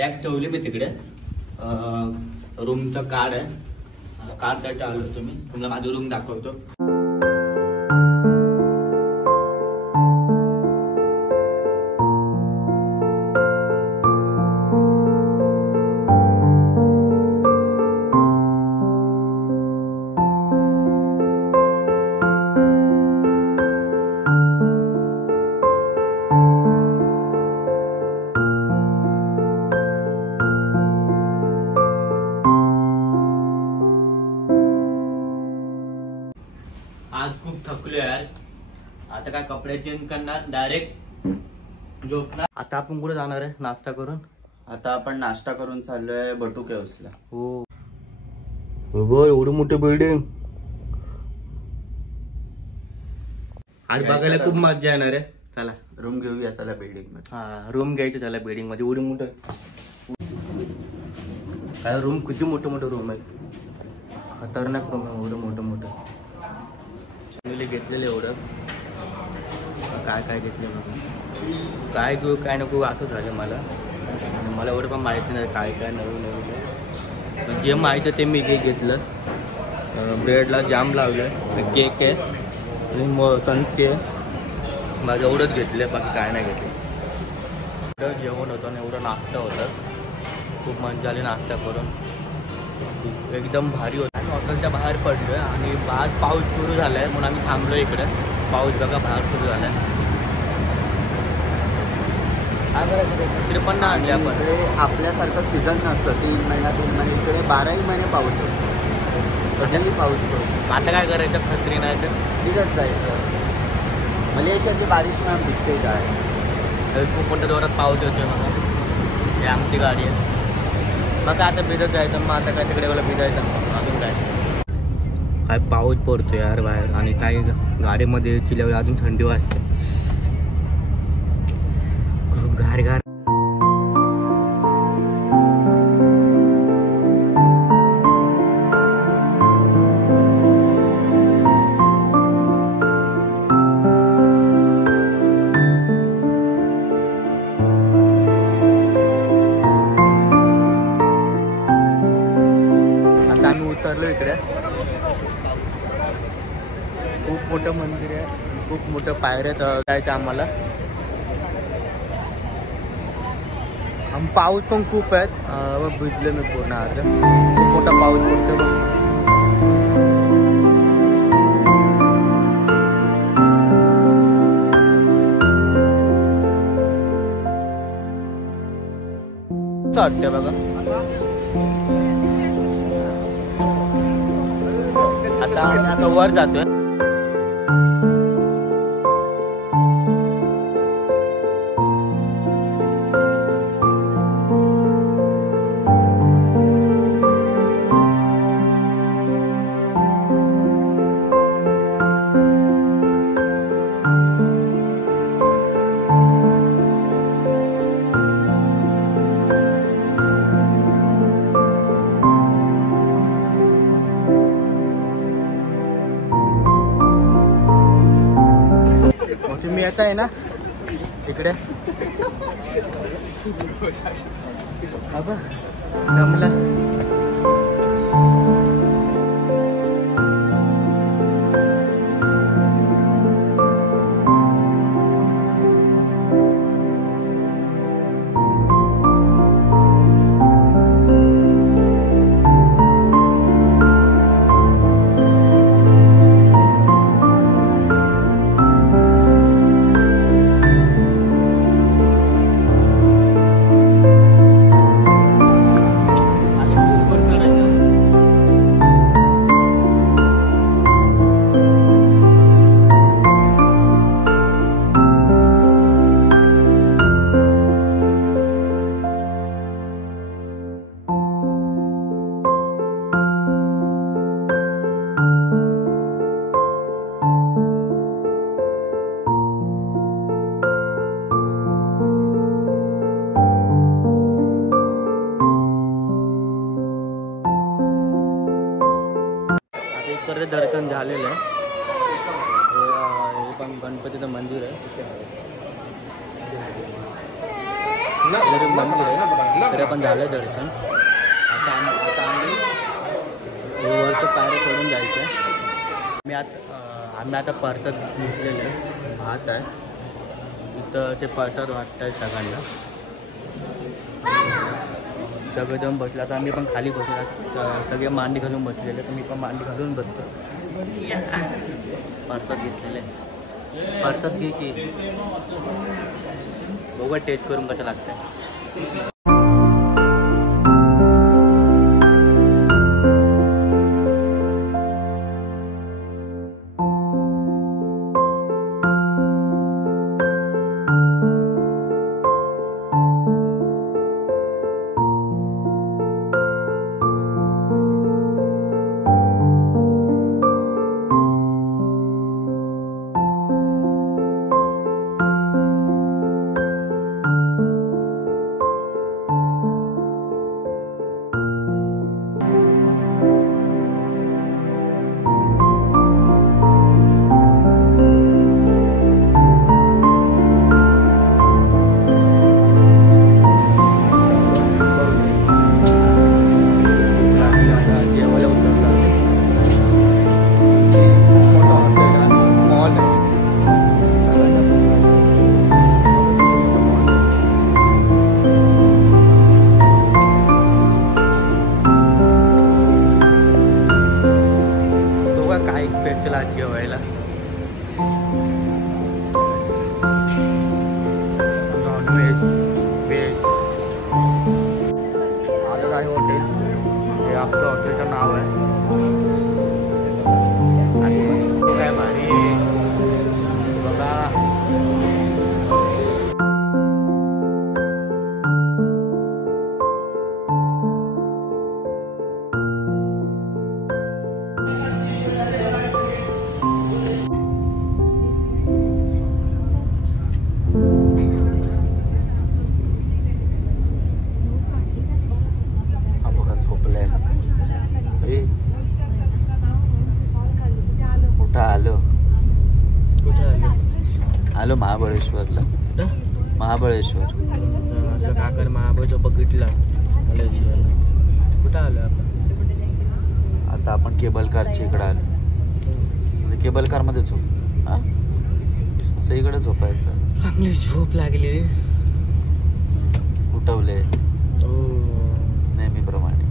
Bag ठेवली मी तिकडे. रूमचं card आहे, कार्डसाठी आलो तुम्ही. तुम्हाला माझी रूम दाखवतो. आज खूप थकलो यार. आता काय कपडे चेंज करणार, डायरेक्ट झोपणार. आता आपण कुठे जाणार आहे नाश्ता करून? आता आपण नाश्ता करून चाललोय बटू केव्सला. हो बघ एवढी मोठी बिल्डिंग. आज बघायला खूप मजा येणार आहे. चला रूम घेऊया चला बिल्डिंग मध्ये. हा रूम घ्यायचं त्याला बिल्डिंग मध्ये. एवढी मोठं काय रूम, किती मोठं रूम आहे. खतरनाक रूम आहे, एवढं मोठं. फॅमिली घेतलेलं एवढं. काय घेतलं बघा. काय घेऊ काय नको असं झालं मला. आणि मला एवढं पण माहिती नाही काय नवीन. जे माहिती आहे ते मी घेतलं. ब्रेडला जाम लावलं, केक आहे आणि संत्री आहे. माझं एवढंच घेतलं, बाकी काय नाही घेतलं. एवढं जेवण होतं आणि एवढं नाश्ता होतं. खूप मजा आली नाश्ता करून. एकदम भारी होतं. हॉटेलच्या बाहेर पडलो आणि आज पाऊस सुरू झाला आहे म्हणून आम्ही थांबलो इकडे. पाऊस बघा बाहेर सुरू झाला आहे. इकडे पण नाही आणले आपण. आपल्यासारखं सीझन नसतं, 3 महिना 3 महिने. इकडे 12ही महिने पाऊस असतो. कधीही पाऊस पडतो. आता काय करायचं, खत्री नाही तर भिजत जायचं. मलेशियाची बारिश मॅम दिखते काय. खूप मोठ्या जोरात पाऊस येतोय मला. हे आमची गाडी आहे. मग आता भिजत जायचं. मग आता काय तिकडे मला भिजायचं. अजून काय पाऊस पडतो यार बाहेर. आणि काय गाडीमध्ये चिल्यावर अजून थंडी वाजते. खूप गार. आता आम्ही उतरलो इकडे. खूप मोठं मंदिर आहे, खूप मोठं पायऱ्यात जायचं आम्हाला. पाऊस पण खूप आहेत. भिजले मी पूर्ण. अर्ध खूप मोठा पाऊस पडतो. वाटते बघा. आता वर जातोय. तुम्ही येत आहे ना इकडे. जमलं. दर्शन झालेलं आहे. हे पण गणपतीचं मंदिर आहे. तरी मंदिर आहे तरी आपण झालं दर्शन. आता आम्ही वरचं पायऱ्या चढून जायचं. आम्ही आता परसाद घेतलेलं आहे. भात आहे इथं ते परसाद वाटत आहे सगळ्यांना. सगळेजण बसला तर आम्ही पण खाली बसला. सगळे मांडी घालून बसलेले तर मी पण मांडी घालून बसतो. परसाद घेतलेले परसाद घे की बघा टेस्ट करून कसं लागतं. जेवायला नॉनव्हेज व्हेज माझं काय हॉटेल हे आपलं हॉटेलचं नाव आहे. आणि काय भारी बघा. आलो महाबळेश्वरला. महाबळेश्वर काकर महाबळेश्वर बघितला. कुठं आलो आपण आता? आपण केबल कारच्या इकडे आलो. केबल कार मध्ये झोप. हा सईकडे झोपायचं. चांगली झोप लागली. उठवले नेहमीप्रमाणे.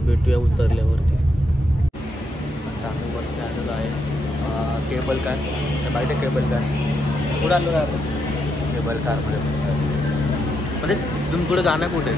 भेटूया उतरल्यावरती. आता आम्ही वरती आलेलो आहे. केबल कार पाहिजे. केबल कार कुठं आलो आहे आपण? केबल कारमध्ये म्हणजे तुम्ही कुठं जाणार कुठे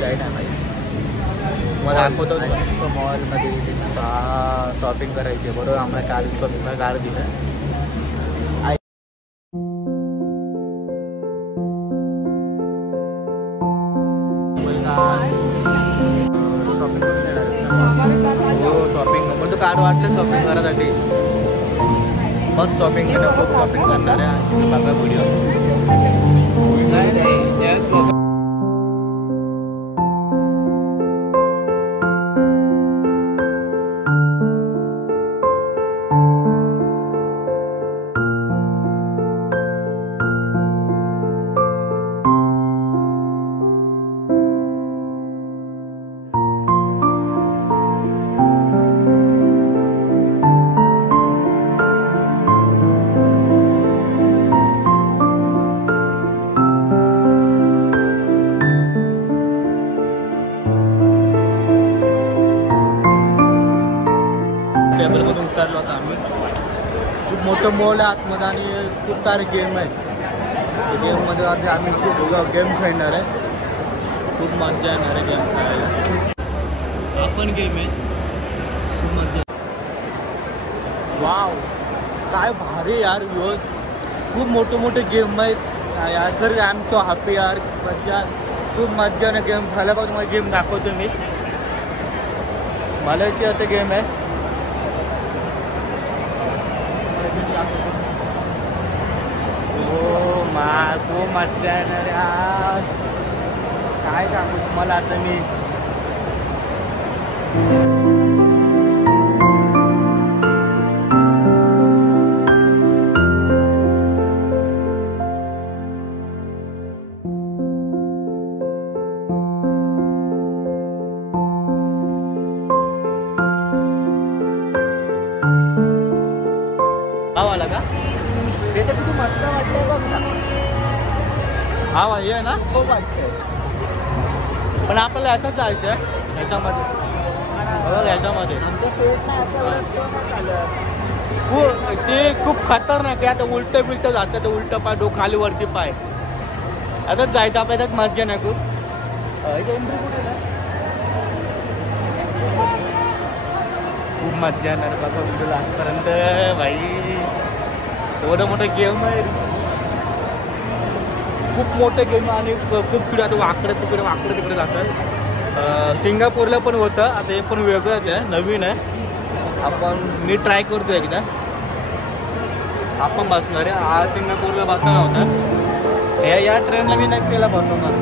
जाय ना पाहिजे. मला दाखवतो मॉलमध्ये शॉपिंग करायची आहे. बरोबर आम्हाला काल शॉपिंगला गाड दिलं. शॉपिंग मग तो कार्ड वाटलं शॉपिंग करायसाठी. मग शॉपिंग खूप शॉपिंग करणार आहे. बघा व्हिडिओ. टेबलमधून उतरलो होता आम्ही. खूप मोठं मॉल आहे आतमध्ये आणि खूप सारे गेम आहेत. गेममध्ये आता आम्ही खूप गेम खेळणार आहे. खूप मजा येणार आहे गेम खेळायला. आपण गेम आहे खूप मजा. वाव काय भारी यार. खूप मोठे मोठे गेम आहेत यार. सर आमचं हॅपी यार मज्जा. खूप मज्जा ना गेम खेळायला. बघ मला गेम दाखवतो मी. मलेशियाचा गेम आहे. हो खूप मज्जा येणार यार. काय सांगू तुम्हाला आता मी. हा भाई आहे ना खूप वाटतंय. पण आपल्याला याच्यात जायचं आहे ह्याच्यामध्ये बघा याच्यामध्ये ते खूप खतरनाक आहे. आता उलटं बिलटं जातं ते उलटं पाय डोकं खाली वरती पाय आताच जायचं आपल्या त्यात मजा नाही खूप. खूप मजा येणार बघा म्हणजे लास्टपर्यंत भाई. एवढं मोठं गेम आहे खूप मोठं गेम आणि खूप तिकडे आता वाकडं तिकडे जातात. सिंगापूरला पण होतं आता हे पण वेगळंच आहे नवीन आहे. मी ट्राय करतो एकदा. आपण बसणार आहे आज सिंगापूरला बसणार होता या ट्रेनला मी नक्कीला बसवणार.